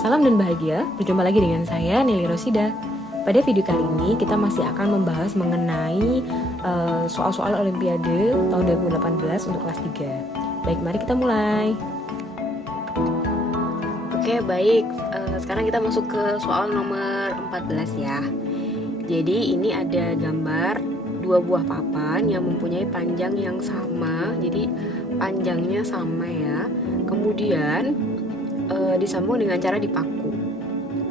Salam dan bahagia, berjumpa lagi dengan saya Nelly Rosida. Pada video kali ini kita masih akan membahas mengenai soal-soal Olimpiade tahun 2018 untuk kelas 3. Baik, mari kita mulai. Oke, baik. Sekarang kita masuk ke soal nomor 14 ya. Jadi ini ada gambar dua buah papan yang mempunyai panjang yang sama. Jadi panjangnya sama ya. Kemudian disambung dengan cara dipaku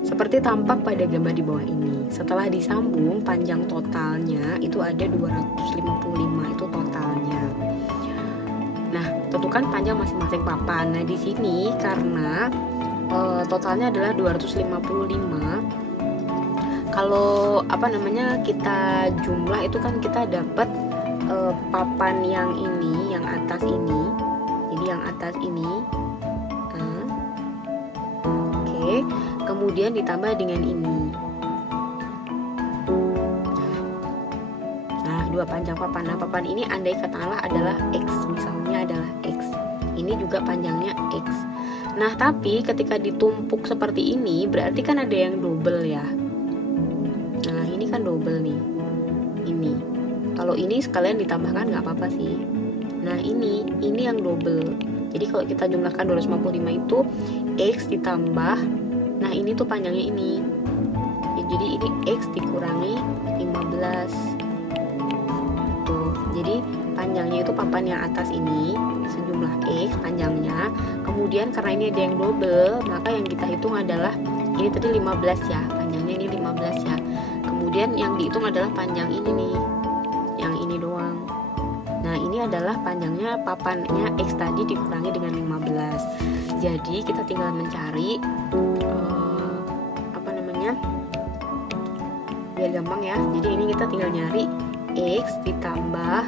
seperti tampak pada gambar di bawah ini. Setelah disambung, panjang totalnya itu ada 255, itu totalnya. Nah, tentukan panjang masing-masing papan. Nah, di sini karena totalnya adalah 255, kalau kita jumlah itu kan kita dapat papan yang ini, yang atas ini. Jadi yang atas ini kemudian ditambah dengan ini. Nah, dua panjang papan. Nah, papan ini andai katakanlah adalah X, misalnya adalah X. Ini juga panjangnya X. Nah, tapi ketika ditumpuk seperti ini, berarti kan ada yang double ya. Nah, ini kan double nih. Ini. Kalau ini sekalian ditambahkan nggak apa-apa sih. Nah, ini yang double. Jadi kalau kita jumlahkan 255 itu X ditambah, nah ini tuh panjangnya ini. Jadi ini X dikurangi 15. Tuh, jadi panjangnya itu papan yang atas ini sejumlah X panjangnya. Kemudian karena ini ada yang double, maka yang kita hitung adalah ini tadi 15 ya, panjangnya ini 15 ya. Kemudian yang dihitung adalah panjang ini nih, yang ini doang. Nah, ini adalah panjangnya papannya X tadi dikurangi dengan 15. Jadi kita tinggal mencari biar gampang ya. Jadi ini kita tinggal nyari X ditambah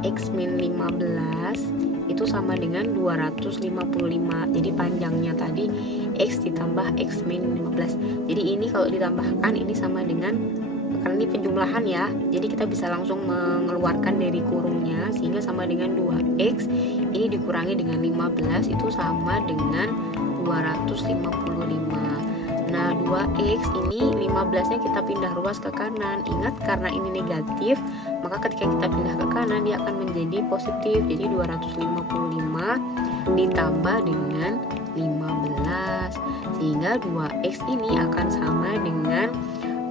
X min 15 itu sama dengan 255. Jadi panjangnya tadi X ditambah X min 15. Jadi ini kalau ditambahkan ini sama dengan, karena ini penjumlahan ya, jadi kita bisa langsung mengeluarkan dari kurungnya sehingga sama dengan 2X ini dikurangi dengan 15 itu sama dengan 255. Nah, 2X ini 15 nya kita pindah ruas ke kanan. Ingat, karena ini negatif, maka ketika kita pindah ke kanan dia akan menjadi positif. Jadi 255 ditambah dengan 15 sehingga 2X ini akan sama dengan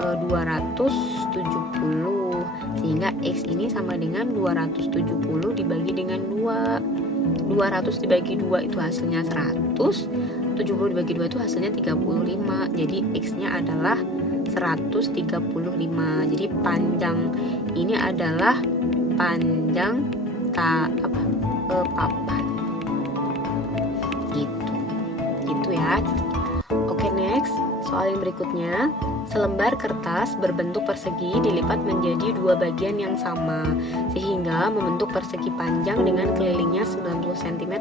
270, sehingga X ini sama dengan 270 dibagi dengan 2. 200 dibagi 2 itu hasilnya 100, 70 dibagi 2 itu hasilnya 35. Jadi X nya adalah 135. Jadi panjang ini adalah panjang papan gitu ya. Oke, next soal yang berikutnya. Selembar kertas berbentuk persegi dilipat menjadi dua bagian yang sama sehingga membentuk persegi panjang dengan kelilingnya 90 cm.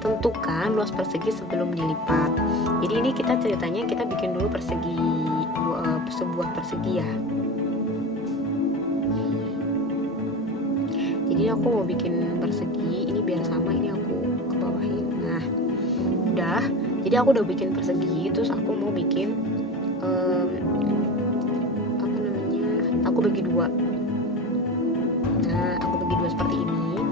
Tentukan luas persegi sebelum dilipat. Jadi ini kita ceritanya kita bikin dulu persegi, sebuah persegi ya. Jadi aku mau bikin persegi ini biar sama, ini aku ke bawahin. Nah, udah. Jadi aku udah bikin persegi, terus aku mau bikin aku bagi dua. Nah, aku bagi dua seperti ini.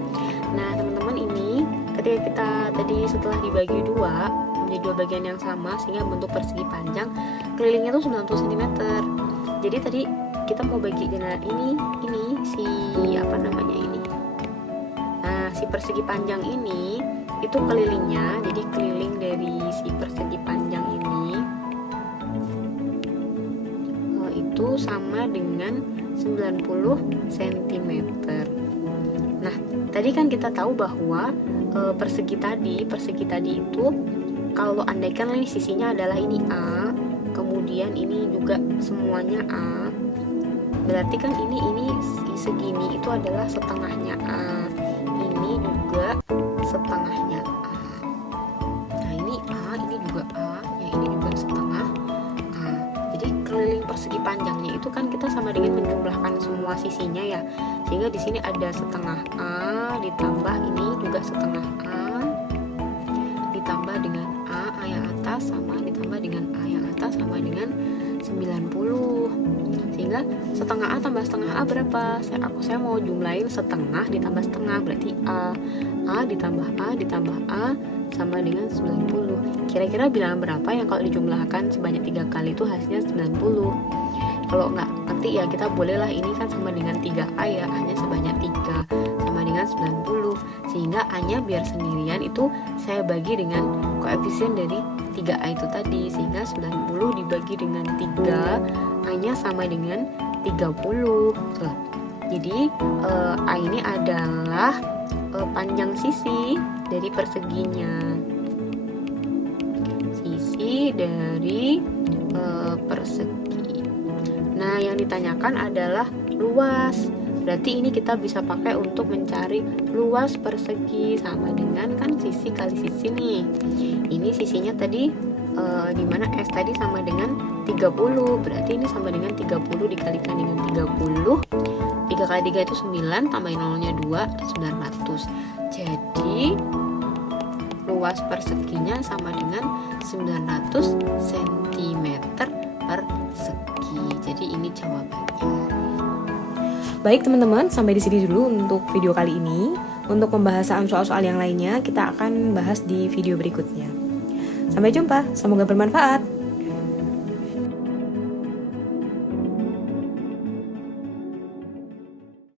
Nah, teman-teman, ini ketika kita tadi setelah dibagi dua menjadi dua bagian yang sama sehingga bentuk persegi panjang, kelilingnya tuh 90 cm. Jadi tadi kita mau bagi general ini si ini. Nah, si persegi panjang ini itu kelilingnya, jadi keliling dari si persegi panjang ini itu sama dengan 90 cm. Nah, tadi kan kita tahu bahwa persegi tadi itu kalau andaikan nih sisinya adalah ini A, kemudian ini juga semuanya A, berarti kan ini segini itu adalah setengahnya A, ini juga setengahnya A. Nah, ini A, ini juga A, yang ini juga setengah A. Jadi keliling persegi panjangnya itu kan kita sama dengan menjumlahkan semua sisinya ya, sehingga di sini ada setengah A ditambah ini juga setengah A ditambah dengan A yang atas sama ditambah dengan A yang atas sama dengan 90. Sehingga setengah A tambah setengah A berapa? Saya mau jumlahin setengah ditambah setengah, berarti A ditambah A sama dengan 90. Kira-kira bilangan berapa yang kalau dijumlahkan sebanyak 3 kali itu hasilnya 90? Kalau nggak ngerti ya kita bolehlah, ini kan sama dengan 3A ya, A-nya sebanyak 3 sama dengan 90. Sehingga A-nya biar sendirian itu saya bagi dengan koefisien dari 3A itu tadi. Sehingga 90 dibagi dengan 3, A-nya sama dengan 30. Tuh. Jadi A ini adalah panjang sisi dari perseginya. Sisi dari persegi. Nah, yang ditanyakan adalah luas. Berarti ini kita bisa pakai untuk mencari luas persegi, sama dengan kan sisi kali sisi nih. Ini sisinya tadi dimana X tadi sama dengan 30. Berarti ini sama dengan 30 dikalikan dengan 30. 3 kali 3 itu 9, tambahin nolnya 2, 900. Jadi luas perseginya sama dengan 900 cm persegi. Jadi ini jawabannya. Baik teman-teman, sampai di sini dulu untuk video kali ini. Untuk pembahasan soal-soal yang lainnya kita akan bahas di video berikutnya. Sampai jumpa, semoga bermanfaat.